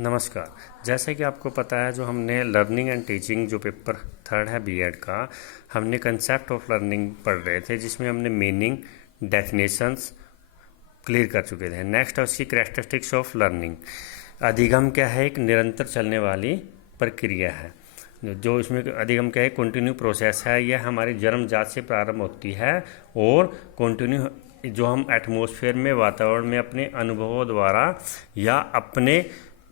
नमस्कार। जैसे कि आपको पता है, जो हमने लर्निंग एंड टीचिंग जो पेपर 3 है बीएड का, हमने कंसेप्ट ऑफ लर्निंग पढ़ रहे थे, जिसमें हमने मीनिंग डेफिनेशंस क्लियर कर चुके थे। नेक्स्ट है उसकी कैरेक्टरिस्टिक्स ऑफ लर्निंग। अधिगम क्या है? एक निरंतर चलने वाली प्रक्रिया है। जो इसमें अधिगम क्या है? कंटिन्यू प्रोसेस है। यह हमारी जन्मजात से प्रारंभ होती है और कंटिन्यू जो हम एटमॉस्फेयर में, वातावरण में अपने अनुभवों द्वारा या अपने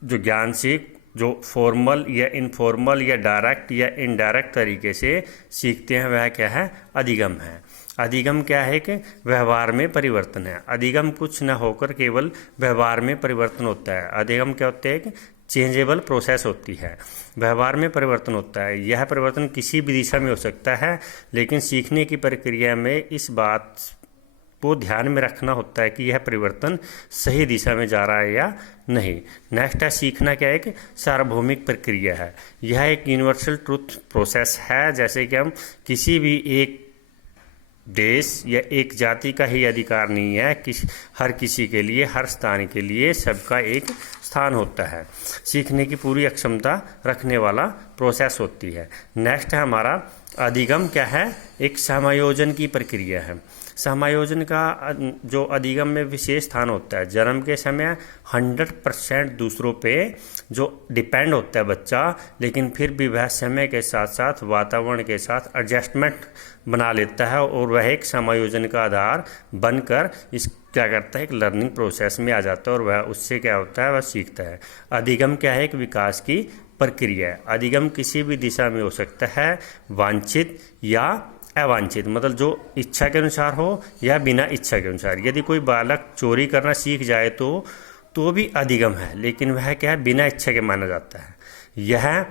जो ज्ञान से जो फॉर्मल या इनफॉर्मल या डायरेक्ट या इनडायरेक्ट तरीके से सीखते हैं, वह क्या है? अधिगम है। अधिगम क्या है? कि व्यवहार में परिवर्तन है। अधिगम कुछ न होकर केवल व्यवहार में परिवर्तन होता है। अधिगम क्या होता है? कि चेंजेबल प्रोसेस होती है, व्यवहार में परिवर्तन होता है। यह परिवर्तन किसी भी दिशा में हो सकता है, लेकिन सीखने की प्रक्रिया में इस बात को ध्यान में रखना होता है कि यह परिवर्तन सही दिशा में जा रहा है या नहीं। नेक्स्ट है सीखना क्या है? एक सार्वभौमिक प्रक्रिया है। यह एक यूनिवर्सल ट्रूथ प्रोसेस है। जैसे कि हम किसी भी एक देश या एक जाति का ही अधिकार नहीं है, हर किसी के लिए, हर स्थान के लिए सबका एक स्थान होता है। सीखने की पूरी अक्षमता रखने वाला प्रोसेस होती है। नेक्स्ट है हमारा अधिगम क्या है? एक समायोजन की प्रक्रिया है। समायोजन का जो अधिगम में विशेष स्थान होता है। जन्म के समय 100% दूसरों पे जो डिपेंड होता है बच्चा, लेकिन फिर भी वह समय के साथ साथ वातावरण के साथ एडजस्टमेंट बना लेता है और वह एक समायोजन का आधार बनकर इस क्या करता है? एक लर्निंग प्रोसेस में आ जाता है और वह उससे क्या होता है? वह सीखता है। अधिगम क्या है? एक विकास की प्रक्रिया है। अधिगम किसी भी दिशा में हो सकता है, वांछित या अवांछित, मतलब जो इच्छा के अनुसार हो या बिना इच्छा के अनुसार। यदि कोई बालक चोरी करना सीख जाए तो भी अधिगम है, लेकिन वह क्या है? बिना इच्छा के माना जाता है। यह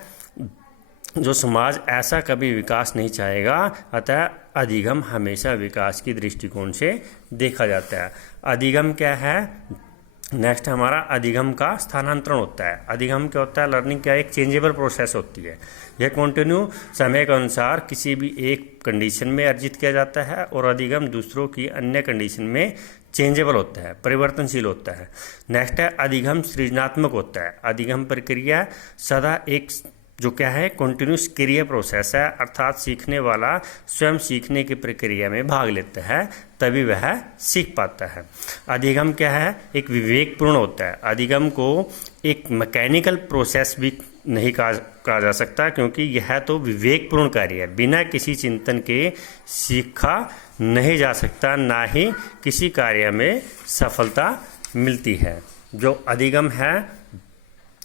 जो समाज ऐसा कभी विकास नहीं चाहेगा, अतः अधिगम हमेशा विकास की दृष्टिकोण से देखा जाता है। अधिगम क्या है? नेक्स्ट हमारा अधिगम का स्थानांतरण होता है। अधिगम क्या होता है? लर्निंग क्या है? एक चेंजेबल प्रोसेस होती है। यह कंटिन्यू समय के अनुसार किसी भी एक कंडीशन में अर्जित किया जाता है और अधिगम दूसरों की अन्य कंडीशन में चेंजेबल होता है, परिवर्तनशील होता है। नेक्स्ट है अधिगम सृजनात्मक होता है। अधिगम प्रक्रिया सदा एक जो क्या है? कंटिन्यूस क्रिया प्रोसेस है, अर्थात सीखने वाला स्वयं सीखने की प्रक्रिया में भाग लेता है, तभी वह सीख पाता है। अधिगम क्या है? एक विवेकपूर्ण होता है। अधिगम को एक मैकेनिकल प्रोसेस भी नहीं कहा जा सकता, क्योंकि यह तो विवेकपूर्ण कार्य है। बिना किसी चिंतन के सीखा नहीं जा सकता, ना ही किसी कार्य में सफलता मिलती है। जो अधिगम है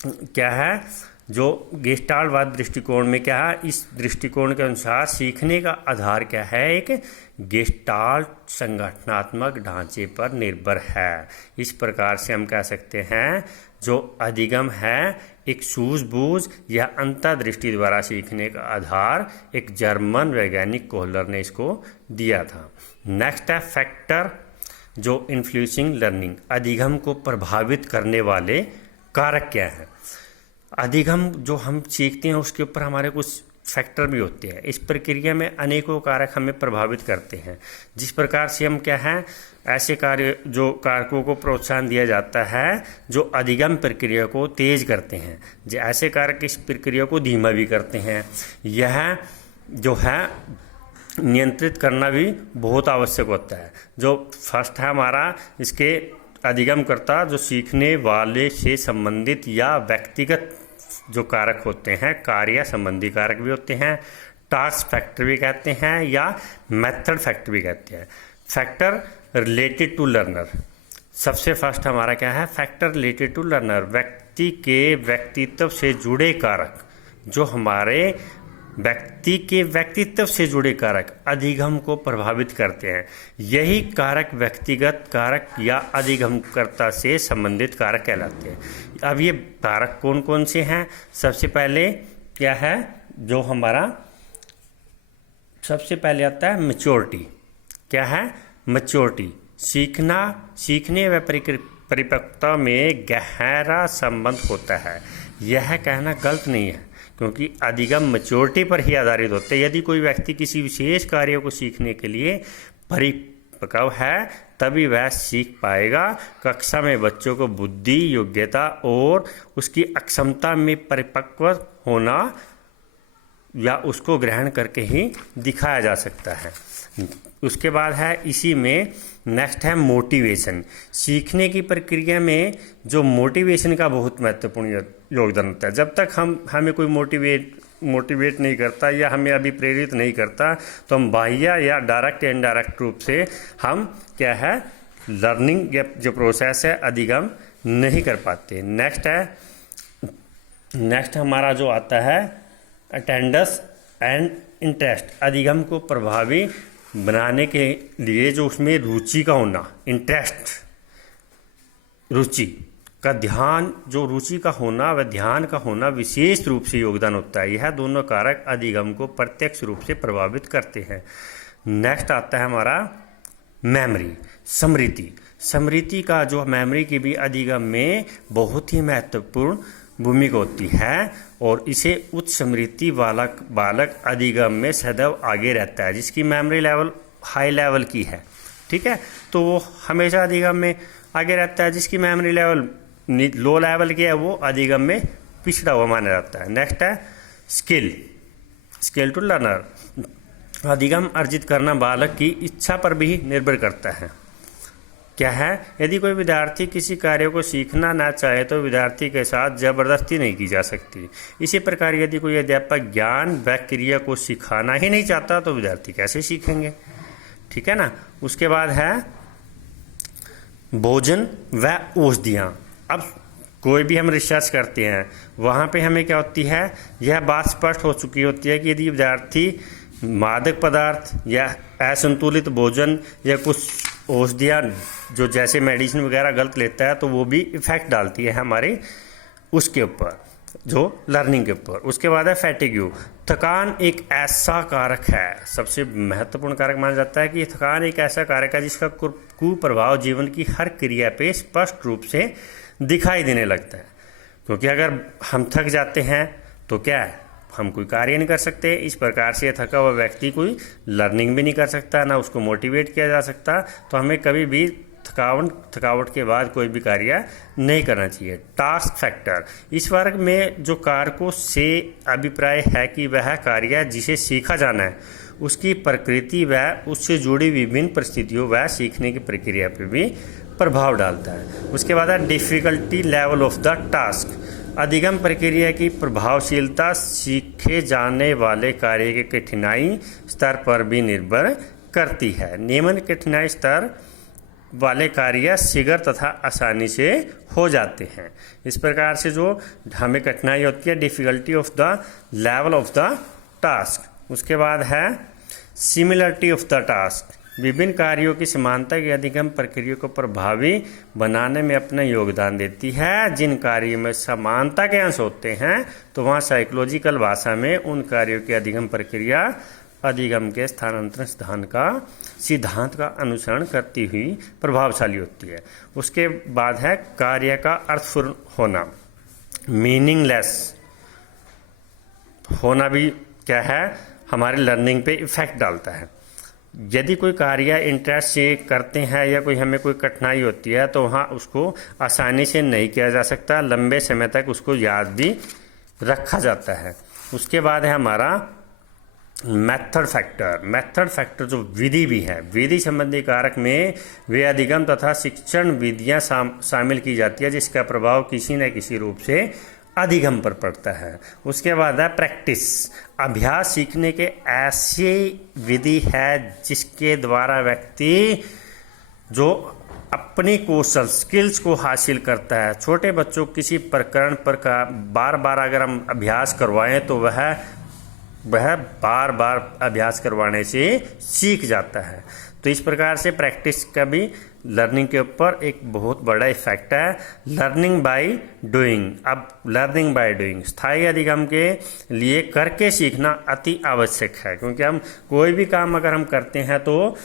क्या है? जो गेस्टाल्टवाद दृष्टिकोण में क्या है? इस दृष्टिकोण के अनुसार सीखने का आधार क्या है? एक गेस्टाल्ट संगठनात्मक ढांचे पर निर्भर है। इस प्रकार से हम कह सकते हैं जो अधिगम है एक सूझबूझ या अंतर्दृष्टि द्वारा सीखने का आधार एक जर्मन वैज्ञानिक कोहलर ने इसको दिया था। नेक्स्ट है फैक्टर जो इन्फ्लुएंसिंग लर्निंग। अधिगम को प्रभावित करने वाले कारक क्या है? अधिगम जो हम सीखते हैं उसके ऊपर हमारे कुछ फैक्टर भी होते हैं। इस प्रक्रिया में अनेकों कारक हमें प्रभावित करते हैं। जिस प्रकार से हम क्या है, ऐसे कार्य जो कारकों को प्रोत्साहन दिया जाता है जो अधिगम प्रक्रिया को तेज करते हैं, जो ऐसे कारक इस प्रक्रिया को धीमा भी करते हैं। यह जो है नियंत्रित करना भी बहुत आवश्यक होता है। जो फर्स्ट है हमारा इसके अधिगम करता जो सीखने वाले से संबंधित या व्यक्तिगत जो कारक होते हैं, कार्य संबंधी कारक भी होते हैं, टास्क फैक्टर भी कहते हैं या मेथड फैक्टर भी कहते हैं। फैक्टर रिलेटेड टू लर्नर, सबसे फर्स्ट हमारा क्या है? फैक्टर रिलेटेड टू लर्नर, व्यक्ति के व्यक्तित्व से जुड़े कारक। जो हमारे व्यक्ति के व्यक्तित्व से जुड़े कारक अधिगम को प्रभावित करते हैं। यही कारक व्यक्तिगत कारक या अधिगमकर्ता से संबंधित कारक कहलाते हैं। अब ये कारक कौन कौन से हैं? सबसे पहले क्या है? जो हमारा सबसे पहले आता है मैच्योरिटी। क्या है? मैच्योरिटी। सीखने व परिपक्वता में गहरा संबंध होता है। यह कहना गलत नहीं है, क्योंकि अधिगम मैच्योरिटी पर ही आधारित होते हैं। यदि कोई व्यक्ति किसी विशेष कार्य को सीखने के लिए परिपक्व है तभी वह सीख पाएगा। कक्षा में बच्चों को बुद्धि, योग्यता और उसकी अक्षमता में परिपक्व होना या उसको ग्रहण करके ही दिखाया जा सकता है। उसके बाद है इसी में नेक्स्ट है मोटिवेशन। सीखने की प्रक्रिया में जो मोटिवेशन का बहुत महत्वपूर्ण योगदान होता है। जब तक हमें कोई मोटिवेट नहीं करता या हमें अभी प्रेरित नहीं करता तो हम बाह्य या डायरेक्ट इनडायरेक्ट रूप से हम क्या है लर्निंग जो प्रोसेस है अधिगम नहीं कर पाते। नेक्स्ट हमारा जो आता है अटेंडेंस एंड इंटरेस्ट। अधिगम को प्रभावी बनाने के लिए जो उसमें रुचि का होना, इंटरेस्ट, रुचि का ध्यान, जो रुचि का होना व ध्यान का होना विशेष रूप से योगदान होता है। यह दोनों कारक अधिगम को प्रत्यक्ष रूप से प्रभावित करते हैं। नेक्स्ट आता है हमारा मेमोरी, स्मृति का जो मेमोरी की भी अधिगम में बहुत ही महत्वपूर्ण भूमिका होती है और इसे उच्च स्मृति वाला बालक अधिगम में सदैव आगे रहता है। जिसकी मेमोरी लेवल हाई लेवल की है, ठीक है, तो वो हमेशा अधिगम में आगे रहता है। जिसकी मेमोरी लेवल लो लेवल की है वो अधिगम में पिछड़ा हुआ माना जाता है। नेक्स्ट है स्किल टू लर्नर। अधिगम अर्जित करना बालक की इच्छा पर भी निर्भर करता है। क्या है, यदि कोई विद्यार्थी किसी कार्य को सीखना ना चाहे तो विद्यार्थी के साथ जबरदस्ती नहीं की जा सकती। इसी प्रकार यदि कोई अध्यापक ज्ञान व क्रिया को सिखाना ही नहीं चाहता तो विद्यार्थी कैसे सीखेंगे, ठीक है ना। उसके बाद है भोजन व औषधियाँ। अब कोई भी हम रिसर्च करते हैं वहाँ पे हमें क्या होती है, यह बात स्पष्ट हो चुकी होती है कि यदि विद्यार्थी मादक पदार्थ या असंतुलित भोजन या कुछ औषधियाँ जो जैसे मेडिसिन वगैरह गलत लेता है तो वो भी इफेक्ट डालती है हमारे उसके ऊपर, जो लर्निंग के ऊपर। उसके बाद है फैटिग्यू। थकान एक ऐसा कारक है, सबसे महत्वपूर्ण कारक माना जाता है कि थकान एक ऐसा कारक है जिसका कुप्रभाव जीवन की हर क्रिया पे स्पष्ट रूप से दिखाई देने लगता है। क्योंकि अगर हम थक जाते हैं तो क्या है, हम कोई कार्य नहीं कर सकते। इस प्रकार से थका हुआ व्यक्ति कोई लर्निंग भी नहीं कर सकता, ना उसको मोटिवेट किया जा सकता। तो हमें कभी भी थकावट के बाद कोई भी कार्य नहीं करना चाहिए। टास्क फैक्टर, इस वर्ग में जो कारकों से अभिप्राय है कि वह कार्य जिसे सीखा जाना है उसकी प्रकृति व उससे जुड़ी विभिन्न परिस्थितियों व सीखने की प्रक्रिया पर भी प्रभाव डालता है। उसके बाद है difficulty level of the task. अधिगम प्रक्रिया की प्रभावशीलता सीखे जाने वाले कार्य के कठिनाई स्तर पर भी निर्भर करती है। निम्न कठिनाई स्तर वाले कार्य शीघ्र तथा आसानी से हो जाते हैं। इस प्रकार से जो हमें कठिनाई होती है, difficulty of the level of the task. उसके बाद है सिमिलरिटी ऑफ द टास्क। विभिन्न कार्यों की समानता की अधिगम प्रक्रिया को प्रभावी बनाने में अपना योगदान देती है। जिन कार्यों में समानता के अंश होते हैं तो वहाँ साइकोलॉजिकल भाषा में उन कार्यों की अधिगम प्रक्रिया अधिगम के स्थानांतरण सिद्धांत का अनुसरण करती हुई प्रभावशाली होती है। उसके बाद है कार्य का अर्थपूर्ण होना, मीनिंगलेस होना भी क्या है, हमारे लर्निंग पे इफेक्ट डालता है। यदि कोई कार्य इंटरेस्ट से करते हैं या कोई हमें कोई कठिनाई होती है तो वहाँ उसको आसानी से नहीं किया जा सकता, लंबे समय तक उसको याद भी रखा जाता है। उसके बाद है हमारा मेथड फैक्टर जो विधि भी है। विधि संबंधी कारक में वे अधिगम तथा शिक्षण विधियाँ शामिल की जाती है जिसका प्रभाव किसी न किसी रूप से अधिगम पर पड़ता है। उसके बाद है प्रैक्टिस। अभ्यास सीखने के ऐसी विधि है जिसके द्वारा व्यक्ति जो अपनी कौशल स्किल्स को हासिल करता है। छोटे बच्चों को किसी प्रकरण पर बार बार अगर हम अभ्यास करवाएं तो वह बार बार अभ्यास करवाने से सीख जाता है। तो इस प्रकार से प्रैक्टिस का भी लर्निंग के ऊपर एक बहुत बड़ा इफेक्ट है। Learning by doing. अब लर्निंग बाय डूइंग स्थायी अधिगम के लिए करके सीखना अति आवश्यक है, क्योंकि हम कोई भी काम अगर हम करते हैं तो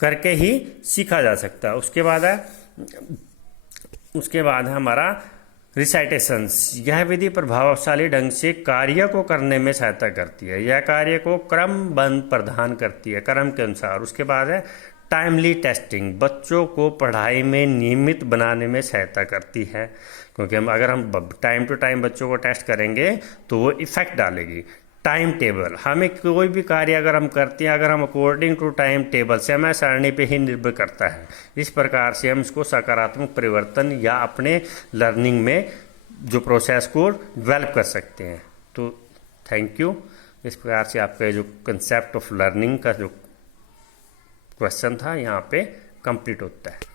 करके ही सीखा जा सकता है। उसके बाद है हमारा रिसाइटेशंस। यह विधि प्रभावशाली ढंग से कार्य को करने में सहायता करती है। यह कार्य को क्रमबद्ध प्रदान करती है, क्रम के अनुसार। उसके बाद है टाइमली टेस्टिंग बच्चों को पढ़ाई में नियमित बनाने में सहायता करती है, क्योंकि अगर हम टाइम टू टाइम बच्चों को टेस्ट करेंगे तो वो इफ़ेक्ट डालेगी। टाइम टेबल, हमें कोई भी कार्य अगर हम करते हैं, अगर हम अकॉर्डिंग टू टाइम टेबल समय सारणी पे ही निर्भर करता है। इस प्रकार से हम इसको सकारात्मक परिवर्तन या अपने लर्निंग में जो प्रोसेस को डेवलप कर सकते हैं। तो थैंक यू। इस प्रकार से आपका जो कंसेप्ट ऑफ लर्निंग का जो क्वेश्चन था यहाँ पे कंप्लीट होता है।